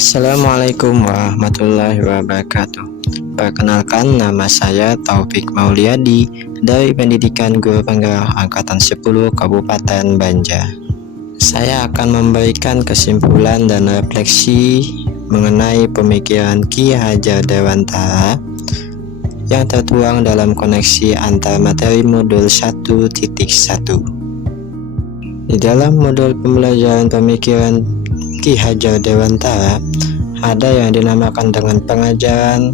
Assalamualaikum warahmatullahi wabarakatuh. Perkenalkan, nama saya Taufik Mauliadi dari Pendidikan Guru Penggerak Angkatan 10 Kabupaten Banjar. Saya akan memberikan kesimpulan dan refleksi mengenai pemikiran Ki Hajar Dewantara yang tertuang dalam koneksi antar materi modul 1.1. Di dalam modul pembelajaran pemikiran Ki Hajar Dewantara, ada yang dinamakan dengan pengajaran,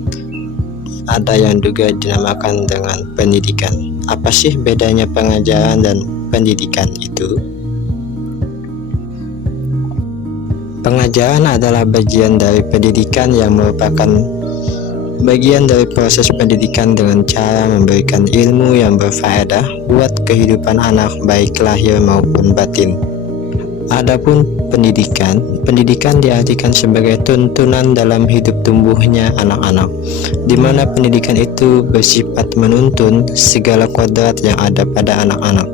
ada yang juga dinamakan dengan pendidikan. Apa sih bedanya pengajaran dan pendidikan itu? Pengajaran adalah bagian dari pendidikan yang merupakan bagian dari proses pendidikan dengan cara memberikan ilmu yang berfaedah buat kehidupan anak baik lahir maupun batin. Adapun pendidikan diartikan sebagai tuntunan dalam hidup tumbuhnya anak-anak, di mana pendidikan itu bersifat menuntun segala kodrat yang ada pada anak-anak,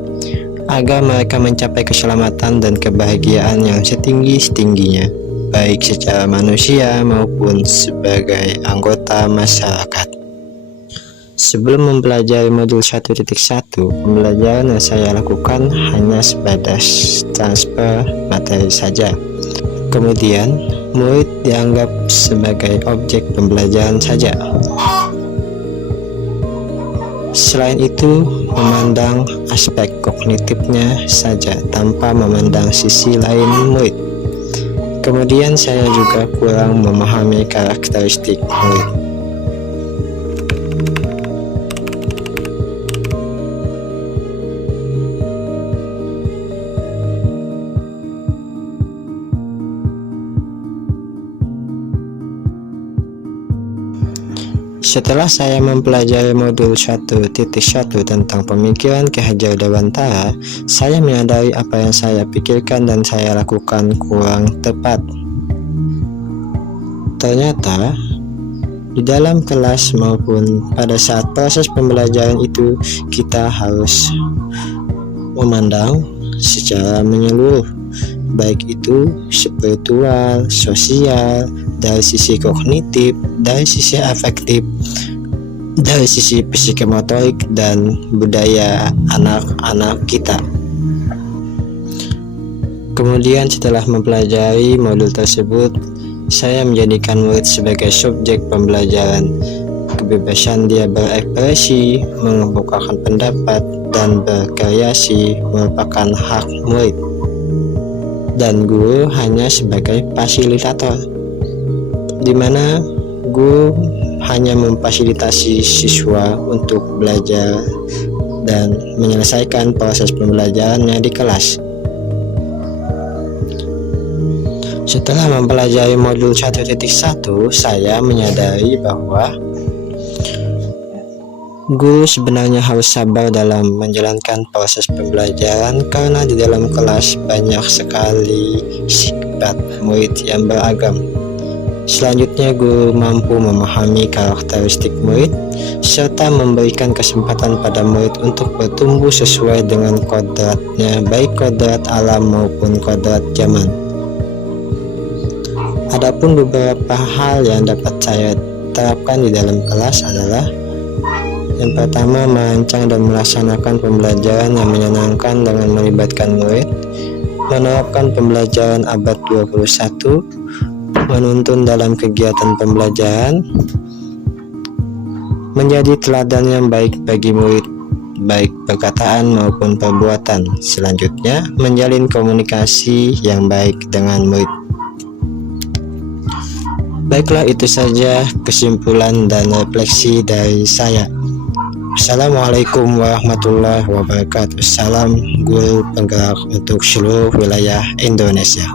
agar mereka mencapai keselamatan dan kebahagiaan yang setinggi-tingginya, baik secara manusia maupun sebagai anggota masyarakat. Sebelum mempelajari modul 1.1, pembelajaran yang saya lakukan hanya sebatas transfer materi saja. Kemudian, murid dianggap sebagai objek pembelajaran saja. Selain itu, memandang aspek kognitifnya saja tanpa memandang sisi lain murid. Kemudian saya juga kurang memahami karakteristik murid. Setelah saya mempelajari modul 1.1 tentang pemikiran Ki Hajar Dewantara, saya menyadari apa yang saya pikirkan dan saya lakukan kurang tepat. Ternyata, di dalam kelas maupun pada saat proses pembelajaran itu, kita harus memandang secara menyeluruh, baik itu spiritual, sosial, dari sisi kognitif, dari sisi afektif, dari sisi psikomotorik dan budaya anak-anak kita. Kemudian setelah mempelajari modul tersebut, saya menjadikan murid sebagai subjek pembelajaran. Kebebasan dia berekspresi, mengemukakan pendapat, dan berkreasi merupakan hak murid, dan guru hanya sebagai fasilitator, di mana guru hanya memfasilitasi siswa untuk belajar dan menyelesaikan proses pembelajarannya di kelas. Setelah mempelajari modul 1.1, saya menyadari bahwa guru sebenarnya harus sabar dalam menjalankan proses pembelajaran, karena di dalam kelas banyak sekali sifat murid yang beragam. Selanjutnya, guru mampu memahami karakteristik murid serta memberikan kesempatan pada murid untuk bertumbuh sesuai dengan kodratnya, baik kodrat alam maupun kodrat zaman. Adapun beberapa hal yang dapat saya terapkan di dalam kelas adalah: yang pertama, merancang dan melaksanakan pembelajaran yang menyenangkan dengan melibatkan murid, menerapkan pembelajaran abad 21, menuntun dalam kegiatan pembelajaran, menjadi teladan yang baik bagi murid, baik perkataan maupun perbuatan. Selanjutnya, menjalin komunikasi yang baik dengan murid. Baiklah, itu saja kesimpulan dan refleksi dari saya. Assalamualaikum warahmatullahi wabarakatuh. Salam guru penggerak untuk seluruh wilayah Indonesia.